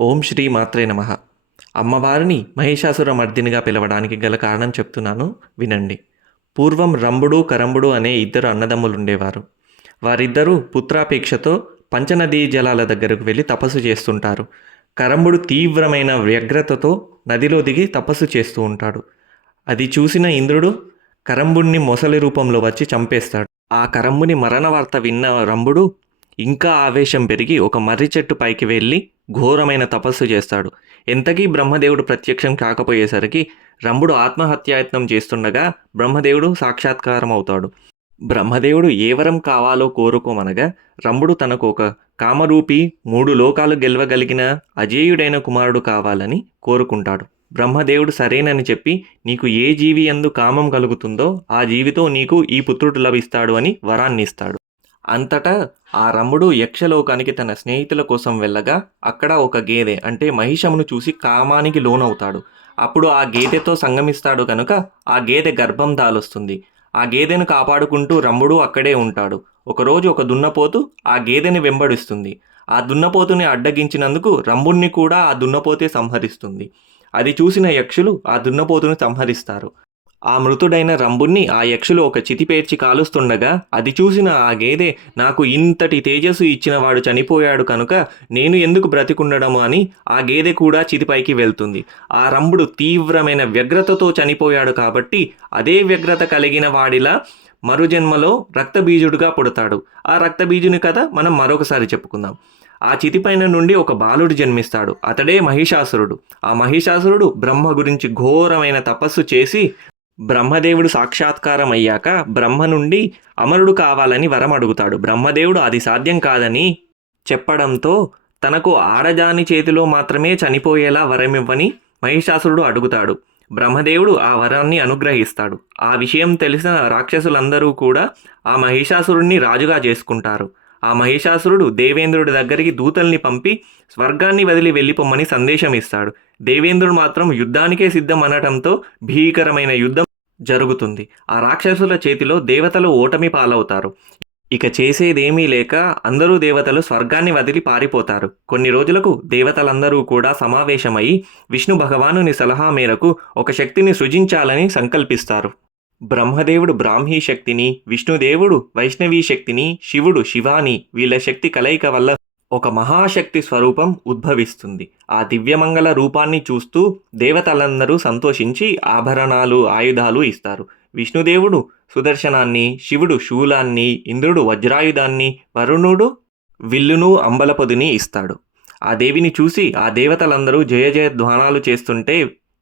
ఓం శ్రీ మాత్రే నమ. అమ్మవారిని మహిషాసుర మర్దినిగా పిలవడానికి గల కారణం చెప్తున్నాను వినండి. పూర్వం రంభుడు కరంబుడు అనే ఇద్దరు అన్నదమ్ములు ఉండేవారు వారిద్దరూ పుత్రాపేక్షతో పంచనదీ జలాల దగ్గరకు వెళ్ళి తపస్సు చేస్తుంటారు. కరంబుడు తీవ్రమైన వ్యగ్రతతో నదిలో దిగి తపస్సు చేస్తూ ఉంటాడు. అది చూసిన ఇంద్రుడు కరంబుణ్ణి మొసలి రూపంలో వచ్చి చంపేస్తాడు. ఆ కరంబుని మరణ వార్త విన్న రంభుడు ఇంకా ఆవేశం పెరిగి ఒక మర్రి చెట్టు పైకి వెళ్ళి ఘోరమైన తపస్సు చేస్తాడు. ఎంతకీ బ్రహ్మదేవుడు ప్రత్యక్షం కాకపోయేసరికి రంభుడు ఆత్మహత్యాయత్నం చేస్తుండగా బ్రహ్మదేవుడు సాక్షాత్కారం అవుతాడు బ్రహ్మదేవుడు ఏ వరం కావాలో కోరుకోమనగా రంభుడు తనకు ఒక కామరూపి మూడు లోకాలు గెలవగలిగిన అజేయుడైన కుమారుడు కావాలని కోరుకుంటాడు. బ్రహ్మదేవుడు సరేనని చెప్పి నీకు ఏ జీవి ఎందు కామం కలుగుతుందో ఆ జీవితో నీకు ఈ పుత్రుడు లభిస్తాడు అని వరాన్ని ఇస్తాడు అంతటా ఆ రమ్ముడు యక్షలోకానికి తన స్నేహితుల కోసం వెళ్ళగా అక్కడ ఒక గేదె అంటే మహిషమును చూసి కామానికి లోనవుతాడు. అప్పుడు ఆ గేదెతో సంగమిస్తాడు కనుక ఆ గేదె గర్భం దాలుస్తుంది. ఆ గేదెను కాపాడుకుంటూ రమ్ముడు అక్కడే ఉంటాడు. ఒకరోజు ఒక దున్నపోతు ఆ గేదెని వెంబడిస్తుంది. ఆ దున్నపోతుని అడ్డగించినందుకు రంభుణ్ణి కూడా ఆ దున్నపోతే సంహరిస్తుంది. అది చూసిన యక్షులు ఆ దున్నపోతును సంహరిస్తారు. ఆ మృతుడైన రంభుణ్ణి ఆ యక్షులు ఒక చితి పేర్చి కాలుస్తుండగా అది చూసిన ఆ గేదె నాకు ఇంతటి తేజస్సు ఇచ్చిన వాడు చనిపోయాడు కనుక నేను ఎందుకు బ్రతికుండడము అని ఆ గేదె కూడా చితిపైకి వెళ్తుంది. ఆ రంభుడు తీవ్రమైన వ్యగ్రతతో చనిపోయాడు కాబట్టి అదే వ్యగ్రత కలిగిన వాడిలా మరుజన్మలో రక్తబీజుడుగా పుడతాడు. ఆ రక్తబీజుని కథ మనం మరొకసారి చెప్పుకుందాం. ఆ చితిపైన నుండి ఒక బాలుడు జన్మిస్తాడు. అతడే మహిషాసురుడు. ఆ మహిషాసురుడు బ్రహ్మ గురించి ఘోరమైన తపస్సు చేసి బ్రహ్మదేవుడు సాక్షాత్కారం అయ్యాక బ్రహ్మ నుండి అమరుడు కావాలని వరం అడుగుతాడు. బ్రహ్మదేవుడు అది సాధ్యం కాదని చెప్పడంతో తనకు ఆడజాని చేతిలో మాత్రమే చనిపోయేలా వరమివ్వని మహిషాసురుడు అడుగుతాడు. బ్రహ్మదేవుడు ఆ వరాన్ని అనుగ్రహిస్తాడు. ఆ విషయం తెలిసిన రాక్షసులందరూ కూడా ఆ మహిషాసురుణ్ణి రాజుగా చేసుకుంటారు. ఆ మహిషాసురుడు దేవేంద్రుడి దగ్గరికి దూతల్ని పంపి స్వర్గాన్ని వదిలి వెళ్ళిపోమ్మని సందేశం ఇస్తాడు. దేవేంద్రుడు మాత్రం యుద్ధానికే సిద్ధం అనటంతో భీకరమైన యుద్ధం జరుగుతుంది. ఆ రాక్షసుల చేతిలో దేవతలు ఓటమి పాలవుతారు. ఇక చేసేదేమీ లేక అందరూ దేవతలు స్వర్గాన్ని వదిలి పారిపోతారు. కొన్ని రోజులకు దేవతలందరూ కూడా సమావేశమై విష్ణు భగవానుని సలహా మేరకు ఒక శక్తిని సృజించాలని సంకల్పిస్తారు. బ్రహ్మదేవుడు బ్రాహ్మీ శక్తిని విష్ణుదేవుడు వైష్ణవీ శక్తిని శివుడు శివాని వీళ్ళ శక్తి కలయిక వల్ల ఒక మహాశక్తి స్వరూపం ఉద్భవిస్తుంది. ఆ దివ్యమంగళ రూపాన్ని చూస్తూ దేవతలందరూ సంతోషించి ఆభరణాలు ఆయుధాలు ఇస్తారు. విష్ణుదేవుడు సుదర్శనాన్ని శివుడు శూలాన్ని ఇంద్రుడు వజ్రాయుధాన్ని వరుణుడు విల్లును అంబలపొదిని ఇస్తాడు. ఆ దేవిని చూసి ఆ దేవతలందరూ జయ జయ ధ్వానాలు చేస్తుంటే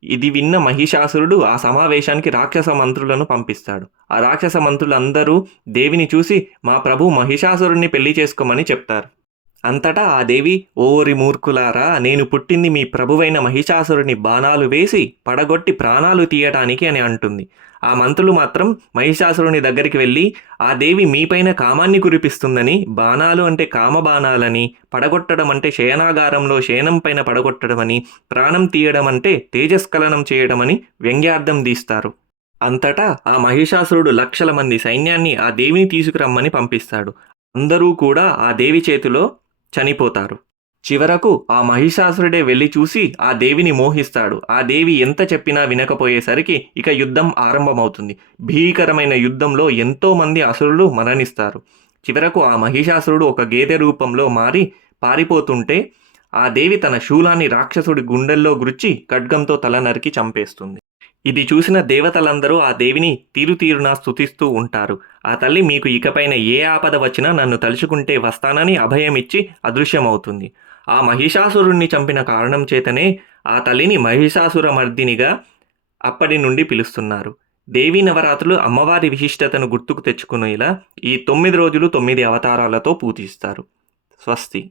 ఇది విన్న మహిషాసురుడు ఆ సమావేశానికి రాక్షస మంత్రులను పంపిస్తాడు. ఆ రాక్షస మంత్రులందరూ దేవిని చూసి మా ప్రభు మహిషాసురుణ్ణి పెళ్ళి చేసుకోమని చెప్తారు. అంతటా ఆ దేవి ఓరి మూర్ఖులారా నేను పుట్టింది మీ ప్రభువైన మహిషాసురుని బాణాలు వేసి పడగొట్టి ప్రాణాలు తీయటానికి అని అంటుంది. ఆ మంత్రులు మాత్రం మహిషాసురుని దగ్గరికి వెళ్ళి ఆ దేవి మీపైన కామాన్ని కురిపిస్తుందని బాణాలు అంటే కామ బాణాలని పడగొట్టడం అంటే శయనాగారంలో శయనం పైన పడగొట్టడమని ప్రాణం తీయడం అంటే తేజస్ఖలనం చేయడమని వ్యంగ్యార్థం తీస్తారు. అంతటా ఆ మహిషాసురుడు లక్షల మంది సైన్యాన్ని ఆ దేవిని తీసుకురమ్మని పంపిస్తాడు. అందరూ కూడా ఆ దేవి చేతిలో చనిపోతారు. చివరకు ఆ మహిషాసురుడే వెళ్ళి చూసి ఆ దేవిని మోహిస్తాడు. ఆ దేవి ఎంత చెప్పినా వినకపోయేసరికి ఇక యుద్ధం ఆరంభమవుతుంది. భీకరమైన యుద్ధంలో ఎంతోమంది అసురులు మరణిస్తారు. చివరకు ఆ మహిషాసురుడు ఒక గేదె రూపంలో మారి పారిపోతుంటే ఆ దేవి తన శూలాన్ని రాక్షసుడి గుండెల్లో గుచ్చి ఖడ్గంతో తల నరికి చంపేస్తుంది. ఇది చూసిన దేవతలందరూ ఆ దేవిని తీరు స్థుతిస్తూ స్తుతిస్తూ ఉంటారు. ఆ తల్లి మీకు ఇకపైన ఏ ఆపద వచ్చినా నన్ను తలుచుకుంటే వస్తానని అభయమిచ్చి అదృశ్యమవుతుంది. ఆ మహిషాసురుణ్ణి చంపిన కారణం చేతనే ఆ తల్లిని మహిషాసుర మర్దినిగా అప్పటి నుండి పిలుస్తున్నారు. దేవీ నవరాత్రులు అమ్మవారి విశిష్టతను గుర్తుకు తెచ్చుకునేలా ఈ తొమ్మిది రోజులు తొమ్మిది అవతారాలతో పూజిస్తారు. స్వస్తి.